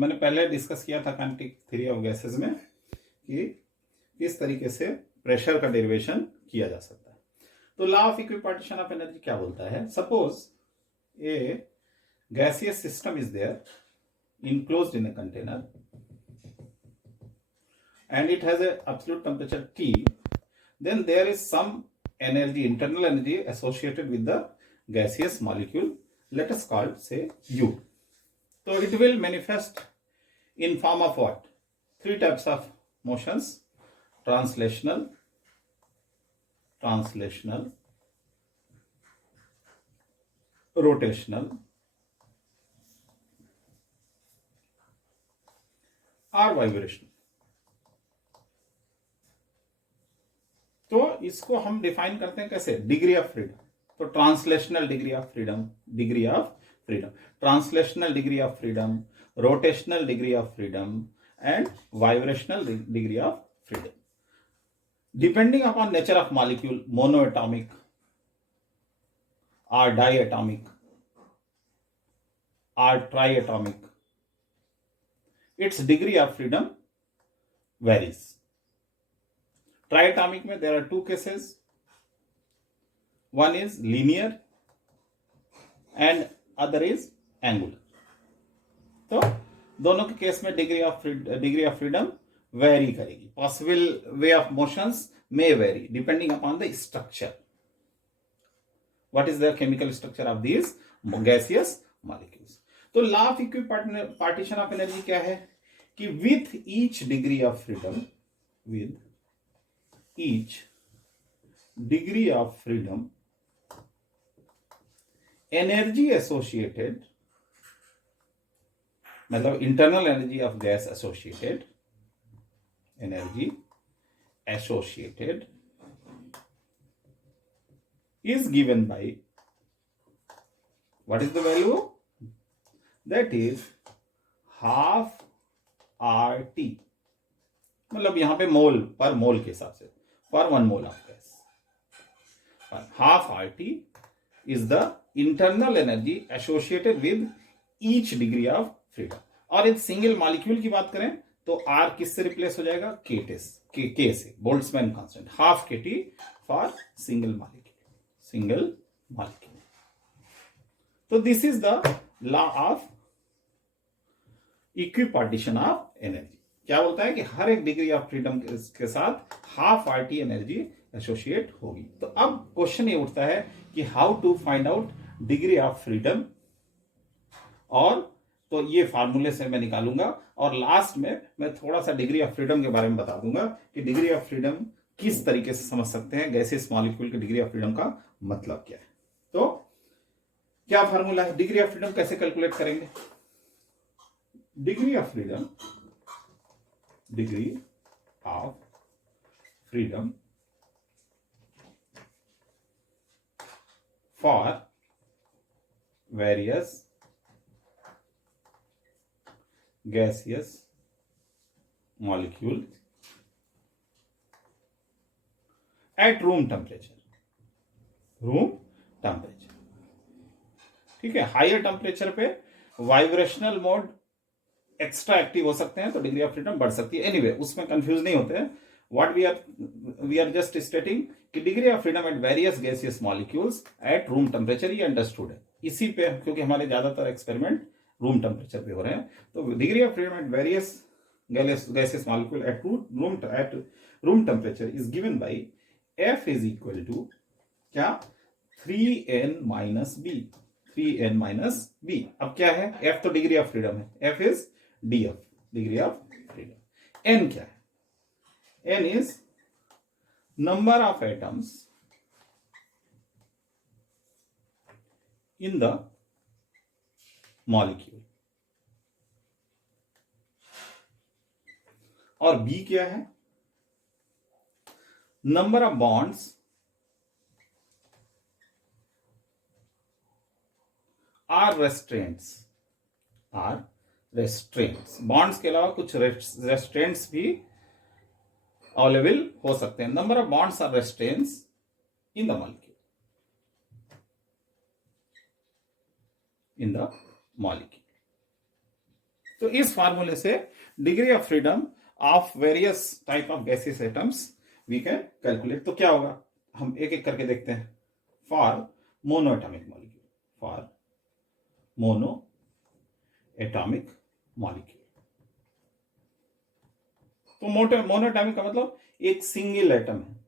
मैंने पहले डिस्कस किया था काइनेटिक थ्योरी ऑफ गैसेस में कि किस तरीके से प्रेशर का डेरिवेशन किया जा सकता है। तो law of equipartition of energy क्या बोलता है? Suppose a gaseous system is there enclosed in a container and it has a absolute temperature T, then there is some energy, internal energy associated with the gaseous molecule. Let us call it, say, U. So it will manifest in form of what? Three types of motions: translational, rotational, और vibration. तो इसको हम define करते हैं कैसे? Degree of freedom. तो translational degree of freedom, translational degree of freedom, rotational degree of freedom and vibrational degree of freedom, depending upon nature of molecule, monoatomic और diatomic और triatomic, its degree of freedom varies. Triatomic में there are two cases. One is linear and other is angular. तो दोनों के case में degree of freedom very करेगी. Possible way of motions may vary depending upon the structure. What is the chemical structure of these gaseous molecules? तो law of equipartition of energy क्या है कि with each degree of freedom, energy associated, मतलब internal energy of gas associated, is given by, what is the value? That is half RT, मतलब यहां पे मोल पर मोल के हिसाब से, पर 1 mole of gas, half RT is the internal energy associated with each degree of freedom. और एक सिंगल मॉलिक्यूल की बात करें तो R किससे रिप्लेस हो जाएगा? K से, Boltzmann constant, half KT for single molecule. तो this is the law of equipartition of energy. क्या बोलता है कि हर एक डिग्री ऑफ फ्रीडम के साथ हाफ RT एनर्जी एसोसिएट होगी. तो अब क्वेश्चन ये उठता है कि how to find out degree of freedom, और तो ये फार्मूले से मैं निकालूंगा और लास्ट में मैं थोड़ा सा डिग्री ऑफ फ्रीडम के बारे में बता दूंगा कि डिग्री ऑफ फ्रीडम किस तरीके से समझ सकते हैं, गैसियस मॉलिक्यूल की डिग्री ऑफ फ्रीडम का मतलब क्या है. तो क्या फार्मूला है? डिग्री ऑफ फ्रीडम कैसे कैलकुलेट करेंगे? Degree of freedom for various gaseous molecule at room temperature. ठीक है. हायर टेम्परेचर पे वाइब्रेशनल मोड एक्स्ट्रा एक्टिव हो सकते हैं तो डिग्री ऑफ फ्रीडम बढ़ सकती है. एनीवे, उसमें कंफ्यूज नहीं होते हैं. What we are just stating कि degree of freedom at various gaseous molecules at room temperature, ये अंडरस्टूड है. इसी पे, क्योंकि हमारे ज्यादातर एक्सपेरिमेंट रूम टेम्परेचर पे हो रहे हैं, तो degree of freedom at various gaseous molecule at room temperature is given by F is equal to क्या? 3n minus B. अब क्या है? F तो डिग्री ऑफ फ्रीडम है, F is DF, degree of freedom. N क्या है? N is number of atoms in the molecule. और B क्या है? Number of bonds or restraints. Bonds के अलावा कुछ रेस्ट्रेंट्स भी अवेलेबल हो सकते हैं. Number of bonds or restraints in the molecule. तो इस फार्मूले से degree of freedom of various type of gases atoms we can calculate. तो क्या होगा, हम एक एक करके देखते हैं। For mono atomic molecule, for mono atomic molecule, तो मोनो एटॉमिक का मतलब एक सिंगल एटम है।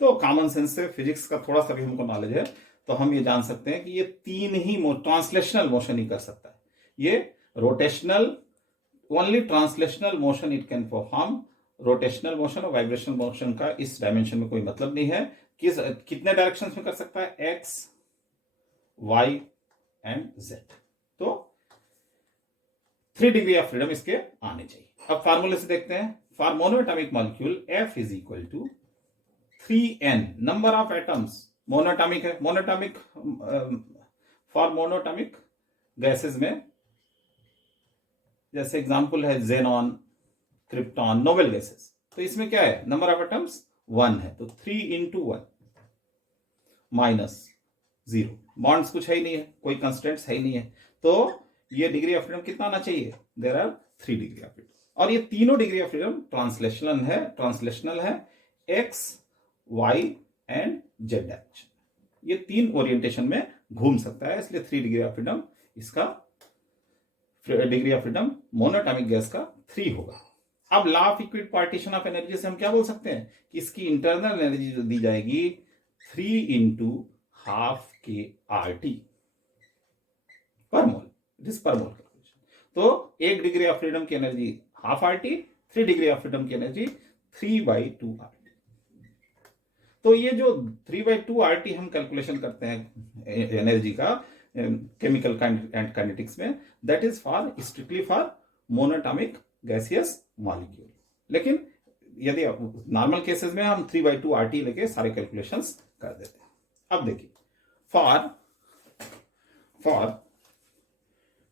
तो कॉमन सेंस से, फिजिक्स का थोड़ा सा भी हमको नॉलेज है, तो हम ये जान सकते हैं कि ये तीन ही ट्रांसलेशनल मोशन ही कर सकता है। ये rotational, only translational motion it can perform. Rotational motion और वाइब्रेशनल मोशन का इस डायमेंशन में कोई मतलब नहीं है। कितने डायरेक्शंस में कर सकता है, एक्स, वाई एंड जेड। तो 3 डिग्री ऑफ फ्रीडम इसके आने चाहिए। अब फार्मूले से देखते हैं। For mono atomic molecule F is equal to 3n number of atoms. Monoatomic है, मोनोटॉमिक फॉर मोनोटॉमिक गैसेस में जैसे एग्जांपल है जेनॉन, क्रिप्टॉन, नोबेल गैसेस। तो इसमें क्या है, नंबर ऑफ एटम्स 1 है, तो 3 into 1 -0। बॉन्ड्स कुछ है ही नहीं है, कोई कंस्टेंट्स है ही नहीं है, तो ये डिग्री ऑफ फ्रीडम कितना आना चाहिए, there are 3 degree of freedom. और ये तीनों डिग्री ऑफ फ्रीडम ट्रांसलेशनल है x, y and z direction. ये 3 ओरिएंटेशन में घूम सकता है, इसलिए 3 डिग्री ऑफ फ्रीडम इसका degree of freedom monatomic gas का 3 होगा। अब law of equipartition of energy से हम क्या बोल सकते हैं कि इसकी इंटरनल एनर्जी जो दी जाएगी 3 into हाफ के RT पर मोल, इट इज पर मोल कैलकुलेशन। तो 1 डिग्री ऑफ फ्रीडम की energy half RT, 3 degree of freedom की एनर्जी 3/2 RT। तो ये जो 3/2 RT हम कैलकुलेशन करते हैं एनर्जी का केमिकल एंड काइनेटिक्स में, that is for strictly for monoatomic gaseous molecule. लेकिन यदि नॉर्मल केसेस में हम 3/2 RT लेके सारे कैलकुलेशंस कर देते हैं। अब देखिए, फॉर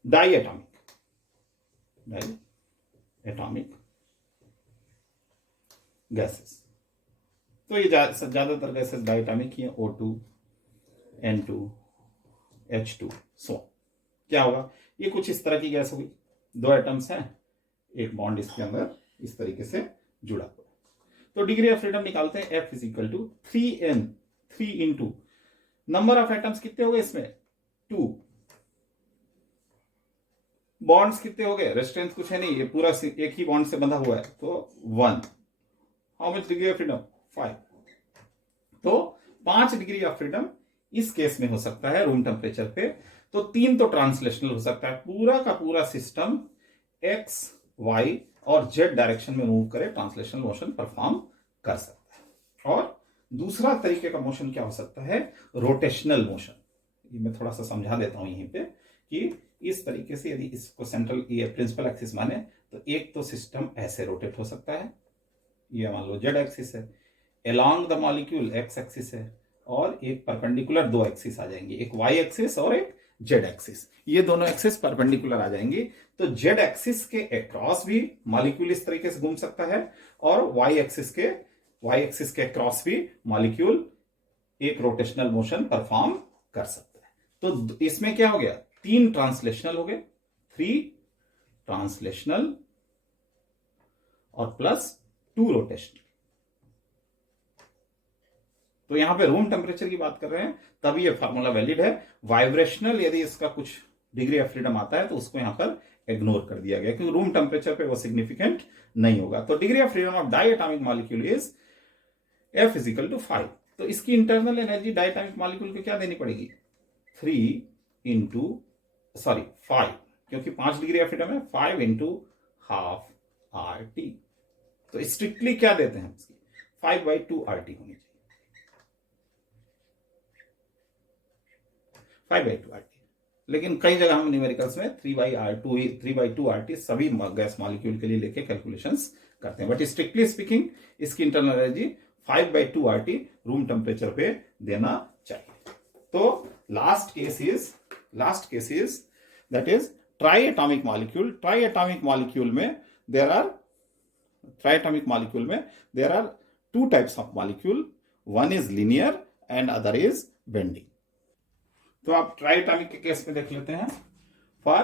डाइएटॉमिक गैसेस, तो ये ज्यादातर गैसेस डाइएटॉमिक ही है, O2, N2, H2 सो। क्या होगा, ये कुछ इस तरह की गैस होगी, 2 एटम्स हैं, एक बॉन्ड इसके अंदर इस तरीके से जुड़ा हुआ है। तो डिग्री ऑफ फ्रीडम निकालते हैं, F is equal to 3 into number of atoms कितने हो गए इसमें 2, बॉन्ड्स कितने हो गए, रेस्ट्रेंथ कुछ है नहीं, ये पूरा एक ही बॉन्ड से बंधा हुआ है, तो 1। How much degree of freedom, 5। तो 5 डिग्री ऑफ फ्रीडम इस केस में हो सकता है रूम टेम्परेचर पे। तो 3 तो ट्रांसलेशनल हो सकता है, पूरा का पूरा सिस्टम एक्स, वाई और जेड डायरेक्शन में मूव करे, ट्रांसलेशनल मोशन परफॉर्म कर सकता है। और दूसरा तरीके का मोशन क्या हो सकता है, रोटेशनल मोशन। ये मैं थोड़ा सा समझा देता हूं यहीं पे कि इस तरीके से यदि इसको सेंट्रल ये प्रिंसिपल एक्सिस माने, तो एक तो सिस्टम ऐसे रोटेट हो सकता है, ये मान लो जेड एक्सिस है, along the molecule x axis है, और एक परपेंडिकुलर 2 एक्सिस आ जाएंगे, एक वाई एक्सिस और एक जेड एक्सिस। ये दोनों एक्सिस परपेंडिकुलर आ जाएंगी, तो जेड एक्सिस के अक्रॉस भी मॉलिक्यूल इस तरीके से घूम सकता है, और वाई एक्सिस के अक्रॉस भी मॉलिक्यूल एक रोटेशनल मोशन परफॉर्म कर सकता है। तो इसमें क्या हो गया, 3 ट्रांसलेशनल हो गए, 3 ट्रांसलेशनल और प्लस 2 रोटेशनल। तो यहां पे रूम टेम्परेचर की बात कर रहे हैं, तभी ये फार्मूला वैलिड है। वाइब्रेशनल यदि इसका कुछ डिग्री ऑफ फ्रीडम आता है तो उसको यहां पर इग्नोर कर दिया गया, क्योंकि रूम टेम्परेचर पे वो सिग्निफिकेंट नहीं होगा। तो degree of freedom of diatomic molecule is F is equal to 5। तो इसकी इंटरनल एनर्जी डाइएटॉमिक मॉलिक्यूल को क्या देनी पड़ेगी, 5, क्योंकि 5 डिग्री ऑफ फ्रीडम है, 5 into हाफ RT। तो स्ट्रिक्टली क्या देते हैं इसकी, 5/2 RT होनी चाहिए, 5/2 RT। लेकिन कई जगह हम न्यूमेरिकल्स में 3/2 RT सभी गैस मॉलिक्यूल के लिए लेके कैलकुलेशंस करते हैं, बट स्ट्रिक्टली स्पीकिंग इसकी internal energy 5/2 RT room temperature पे देना चाहिए। तो last case is that is triatomic molecule. Triatomic molecule में there are 2 types of molecule, one is linear and other is bending. तो आप ट्राइएटॉमिक के केस में देख लेते हैं। For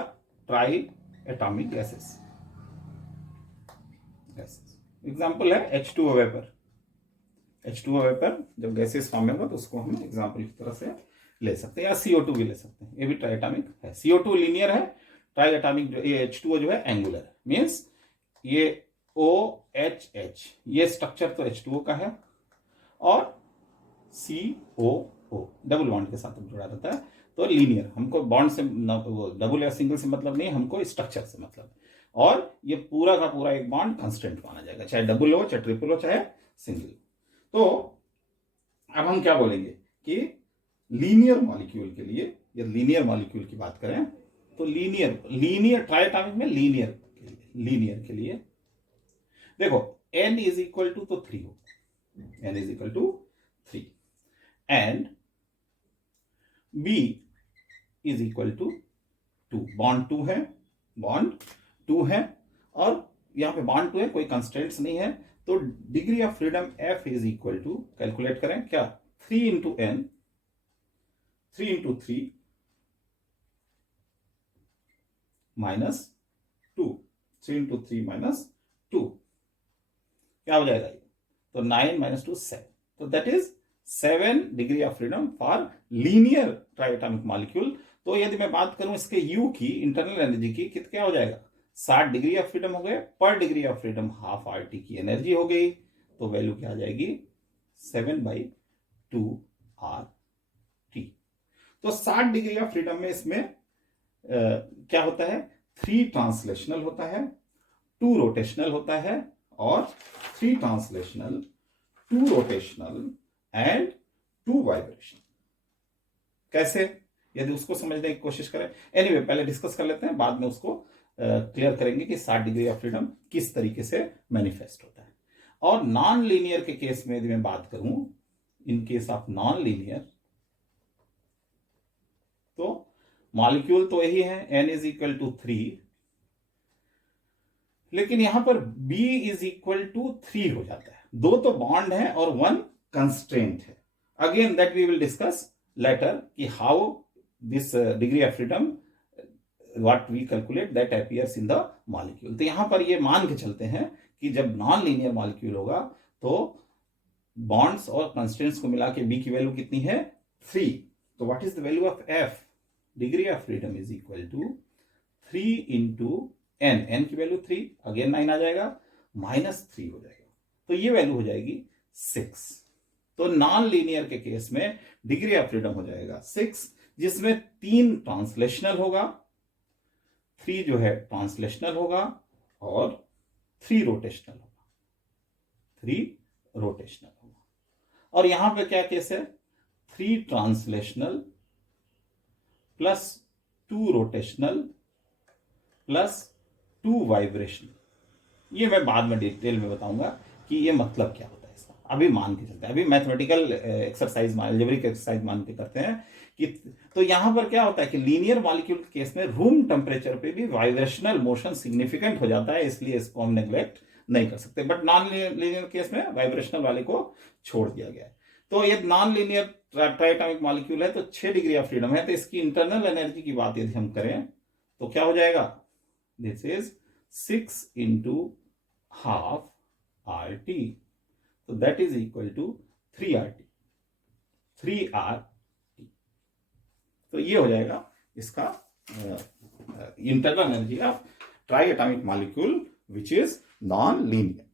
triatomic atomic gases. Example है H2O वेपर। H2O वेपर जब गैसेस फॉर्म होगा तो उसको हम एग्जाम्पल की तरह से ले सकते हैं, या CO2 भी ले सकते हैं, ये भी ट्राई एटॉमिक है। CO2 लीनियर है, ट्राई एटॉमिक जो ये H2O जो है एंगुलर है। मीन्स ये OHH ये स्ट्रक्चर तो H2O का है, और COO डबल बॉन्ड के साथ जुड़ा रहता है। तो लीनियर, हमको बॉन्ड से डबल या सिंगल से मतलब नहीं, हमको स्ट्रक्चर से मतलब। और ये पूरा का पूरा एक बॉन्ड कांस्टेंट माना जाएगा, चाहे डबल हो, चाहे ट्रिपल हो, चाहे सिंगल। तो अब हम क्या बोलेंगे कि लीनियर मॉलिक्यूल के लिए, या लीनियर मॉलिक्यूल की बात करें तो लीनियर ट्राई एटॉमिक में लीनियर के लिए देखो n इज इक्वल टू तो 3 हो, n is equal to 3 and b is equal to 2। Bond 2 है और यहां पे बॉन्ड 2 है, कोई कंस्टेंट्स नहीं है। तो degree of freedom f is equal to, calculate करें क्या, 3 into n, 3 into 3 minus 2, 3 into 3 minus 2 क्या हो जाएगा ये, तो 9 माइनस 2 7। तो that is 7 degree of freedom for linear triatomic molecule. तो यदि मैं बात करूं इसके U की, इंटरनल एनर्जी की, क्या हो जाएगा, 60 डिग्री ऑफ फ्रीडम हो गए। पर degree of freedom half RT की एनर्जी हो गई, तो वैल्यू क्या आ जाएगी, 7/2 RT। तो 60 डिग्री ऑफ फ्रीडम में इसमें क्या होता है, 3 ट्रांसलेशनल होता है, 2 रोटेशनल होता है, और 3 ट्रांसलेशनल, 2 रोटेशनल एंड 2 वाइब्रेशन। कैसे, यदि उसको समझने की कोशिश करें, एनीवे पहले डिस्कस कर लेते हैं, बाद में उसको क्लियर करेंगे कि 60 डिग्री ऑफ फ्रीडम किस तरीके से मैनिफेस्ट होता है। और नॉन लीनियर के केस में यदि मैं बात करूं, in case of non linear, तो मॉलिक्यूल तो यही है, n इज इक्वल टू 3, लेकिन यहां पर B इज इक्वल टू 3 हो जाता है। 2 तो बॉन्ड है और 1 कंस्ट्रेंट है। Again that we will discuss later कि how this degree of freedom what we calculate that appears in the molecule. तो यहां पर ये मान के चलते हैं कि जब नॉन लीनियर मॉलिक्यूल होगा तो बॉन्ड्स और कंस्ट्रेंट्स को मिला के B की वैल्यू कितनी है, 3। तो what is the value of F, degree of freedom is equal to 3 into n की वैल्यू 3, अगेन 9 आ जाएगा, माइनस 3 हो जाएगा, तो ये वैल्यू हो जाएगी 6। तो नॉन लीनियर के केस में डिग्री ऑफ फ्रीडम हो जाएगा 6, जिसमें 3 ट्रांसलेशनल होगा, 3 जो है ट्रांसलेशनल होगा, और 3 रोटेशनल होगा, 3 रोटेशनल होगा। और यहां पे क्या केस है, 3 translational plus 2 rotational plus 2 vibrational. ये मैं बाद में डिटेल में बताऊंगा कि ये मतलब क्या होता है इसका, अभी मान के चलते हैं, अभी मैथमेटिकल एक्सरसाइज, अलजेब्रिक एक्सरसाइज मान के करते हैं कि। तो यहां पर क्या होता है कि लीनियर मॉलिक्यूल के केस में रूम टेम्परेचर पे भी वाइब्रेशनल मोशन सिग्निफिकेंट हो जाता है, इसलिए इसको हम नेग्लेक्ट नहीं कर सकते। बट नॉन लीनियर केस में वाइब्रेशनल वाले को छोड़ दिया गया है। तो ये नॉन लीनियर ट्राइएटॉमिक मॉलिक्यूल है, तो 6 डिग्री ऑफ फ्रीडम है। तो इसकी इंटरनल एनर्जी की बात यदि हम करें तो क्या हो जाएगा, this is 6 into half RT, तो that is equal to 3RT, 3RT। तो ये हो जाएगा इसका internal energy of triatomic molecule which is non linear.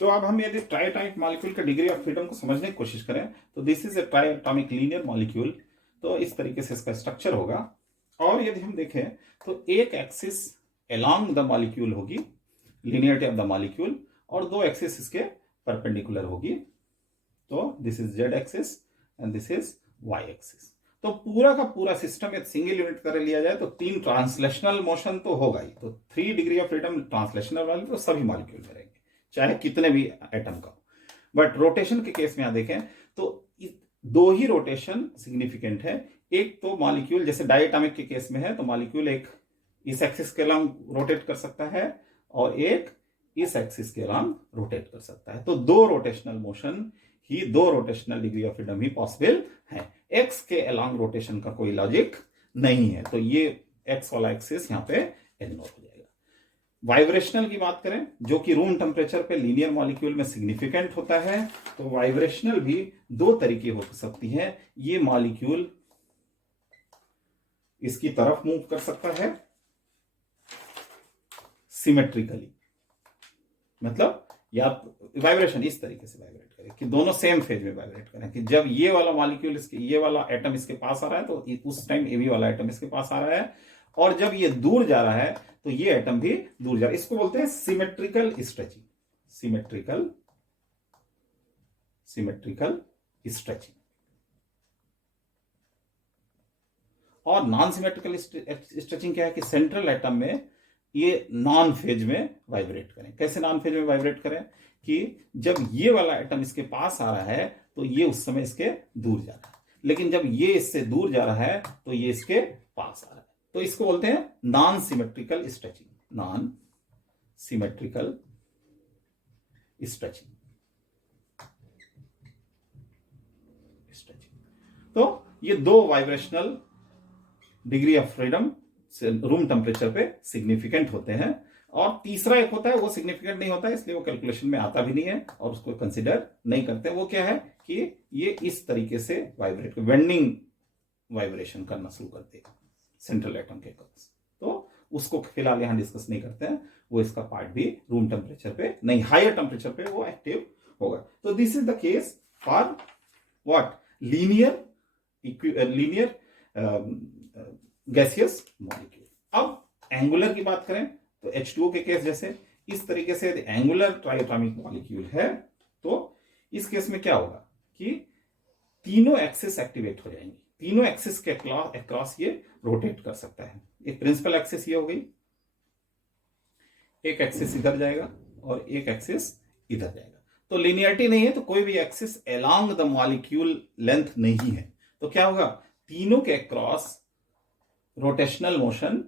तो अब हम यदि ट्राइएटॉमिक मॉलिक्यूल का डिग्री ऑफ फ्रीडम को समझने की कोशिश करें तो this is a triatomic linear molecule. तो इस तरीके से इसका स्ट्रक्चर होगा। और यदि हम देखें तो एक एक्सिस अलोंग द मॉलिक्यूल होगी, लीनियरिटी ऑफ द मॉलिक्यूल, और 2 एक्सिस इसके परपेंडिकुलर होगी। तो this is Z axis and this is Y axis. तो पूरा का पूरा सिस्टम एक सिंगल यूनिट कर लिया जाए तो 3 ट्रांसलेशनल मोशन तो होगा ही। तो 3 डिग्री ऑफ फ्रीडम ट्रांसलेशनल वाले तो सभी मॉलिक्यूल करेंगे, चाहे कितने भी एटम का हो। बट रोटेशन के केस में यहां देखें तो 2 ही रोटेशन सिग्निफिकेंट है। एक तो मॉलिक्यूल जैसे डायटॉमिक के केस में है, तो मॉलिक्यूल एक इस एक्सिस के अलॉन्ग रोटेट कर सकता है और एक इस एक्सिस के अलॉन्ग रोटेट कर सकता है। तो 2 rotational motion he, 2 rotational degree of freedom he possible है। एक्स के अलॉन्ग रोटेशन का कोई लॉजिक नहीं है। तो ये एक्स वाला एक्सिस यहाँ पे इग्नोर हो जाएगा। वाइब्रेशनल की बात करें, जो कि रूम टेम्परेचर पे लीनियर मॉलिक्यूल में सिग्निफिकेंट होता है, तो वाइब्रेशनल भी दो तरीके हो सकती है। ये मॉलिक्यूल इसकी तरफ मूव कर सकता है सिमेट्रिकली, मतलब या वाइब्रेशन इस तरीके से वाइब्रेट करे कि दोनों सेम फेज में वाइब्रेट करें, कि जब ये वाला मॉलिक्यूल ये वाला एटम इसके पास आ रहा है तो उस टाइम ये भी वाला एटम इसके पास आ रहा है, और जब ये दूर जा रहा है तो ये एटम भी दूर जा रहा है। इसको बोलते हैं सिमेट्रिकल स्ट्रेचिंग। Symmetrical stretching. और नॉन सिमेट्रिकल स्ट्रेचिंग क्या है कि सेंट्रल एटम में ये नॉन फेज में वाइब्रेट करें। कैसे नॉन फेज में वाइब्रेट करें कि जब ये वाला एटम इसके पास आ रहा है तो ये उस समय इसके दूर जा रहा है, लेकिन जब ये इससे दूर जा रहा है तो ये इसके पास आ रहा है। तो इसको बोलते हैं non symmetrical stretching. Non symmetrical stretching. तो ये दो vibrational degree of freedom room temperature पे सिग्निफिकेंट होते हैं, और तीसरा एक होता है वो सिग्निफिकेंट नहीं होता है, इसलिए वो कैलकुलेशन में आता भी नहीं है और उसको कंसीडर नहीं करते। वो क्या है कि ये इस तरीके से वाइब्रेट वेंडिंग वाइब्रेशन करना शुरू करते हैं सेंट्रल एटम के पास, तो उसको फिलहाल यहां डिस्कस नहीं करते हैं। वो इसका पार्ट भी रूम टेम्परेचर पे नहीं, हायर टेम्परेचर पे वो एक्टिव होगा। तो this is the case for what linear gaseous molecule. अब एंगुलर की बात करें तो H2O के केस जैसे इस तरीके से एंगुलर ट्राइएटॉमिक मॉलिक्यूल है, तो इस केस में क्या होगा कि तीनों एक्सिस एक्टिवेट हो जाएंगी। तीनों एक्सिस के अक्रॉस ये रोटेट कर सकता है। एक प्रिंसिपल एक्सिस ये हो गई, एक एक्सिस इधर जाएगा और एक एक्सिस इधर जाएगा। तो लिनियरिटी नहीं है तो कोई भी axis along the molecule length नहीं है, तो क्या होगा तीनों के अक्रॉस रोटेशनल मोशन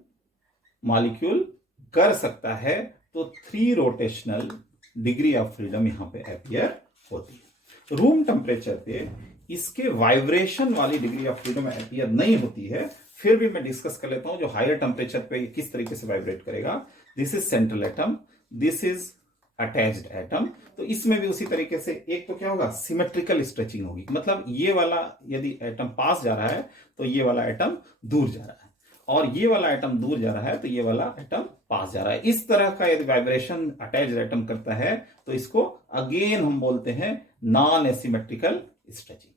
मॉलिक्यूल कर सकता है, तो 3 रोटेशनल डिग्री ऑफ फ्रीडम यहां पे अपीयर होती है। रूम टेम्परेचर पे इसके वाइब्रेशन वाली डिग्री ऑफ फ्रीडम अपीयर नहीं होती है, फिर भी मैं डिस्कस कर लेता हूं जो हायर टेम्परेचर पे किस तरीके से वाइब्रेट करेगा। This is central atom, this is attached atom. तो इसमें भी उसी तरीके से एक तो क्या होगा सिमेट्रिकल स्ट्रेचिंग होगी, मतलब ये वाला यदि एटम पास जा रहा है तो ये वाला एटम दूर जा रहा है, और ये वाला एटम दूर जा रहा है तो ये वाला एटम पास जा रहा है। इस तरह का यदि वाइब्रेशन अटैच्ड एटम करता है तो इसको अगेन हम बोलते हैं नॉन एसिमेट्रिकल स्ट्रेचिंग।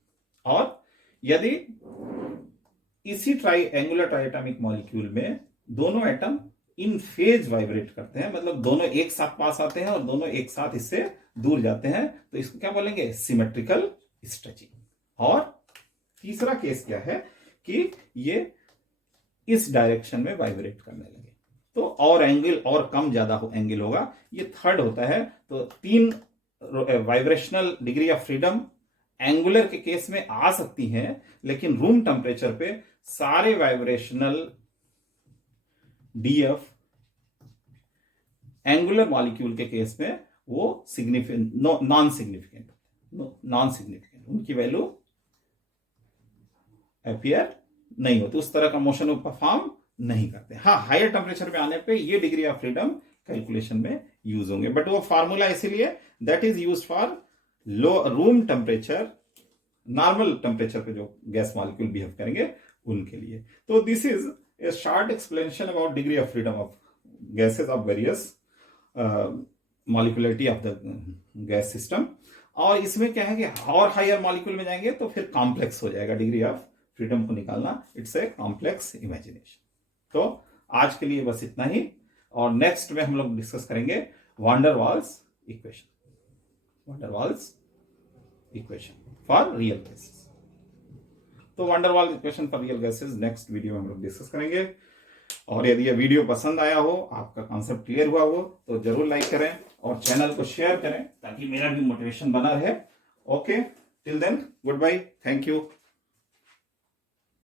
और यदि इसी एंगुलर ट्राइएटॉमिक मॉलिक्यूल में दोनों एटम इन फेज वाइब्रेट करते हैं, मतलब दोनों एक साथ पास आते हैं और दोनों एक साथ इससे दूर जाते हैं, तो इसको क्या बोलेंगे सिमेट्रिकल स्ट्रेचिंग। और तीसरा केस क्या है कि ये इस डायरेक्शन में वाइब्रेट करने लगे, तो और एंगल और कम ज्यादा एंगल होगा, ये थर्ड होता है। तो 3 vibrational degree of freedom angular के केस में आ सकती हैं, लेकिन रूम टेम्परेचर पे सारे वाइब्रेशनल डीएफ एंगुलर मॉलिक्यूल के केस में वो नॉन सिग्निफिकेंट, उनकी वैल्यू अपीयर नहीं होती, उस तरह का मोशन वो परफॉर्म नहीं करते। हाँ, हायर टेम्परेचर पे आने पे ये डिग्री ऑफ फ्रीडम कैलकुलेशन में यूज होंगे, बट वो फार्मूला इसीलिए that is use for low room temperature, normal temperature पे जो गैस मॉलिक्यूल बिहेव करेंगे उनके लिए। तो this is A short explanation about degree of freedom of gases of various molecularity of the gas system. और इसमें क्या है कि और हायर मॉलिक्यूल में जाएंगे तो फिर कॉम्प्लेक्स हो जाएगा, डिग्री ऑफ फ्रीडम को निकालना इट्स ए कॉम्प्लेक्स इमेजिनेशन। तो आज के लिए बस इतना ही, और नेक्स्ट में हम लोग डिस्कस करेंगे van der Waals equation for real gases. तो van der Waals equation for real gases next video में हम लोग डिस्कस करेंगे। और यदि यह वीडियो पसंद आया हो, आपका कॉन्सेप्ट क्लियर हुआ हो, तो जरूर लाइक करें और चैनल को शेयर करें ताकि मेरा भी मोटिवेशन बना रहे। Okay, till then good bye, thank you.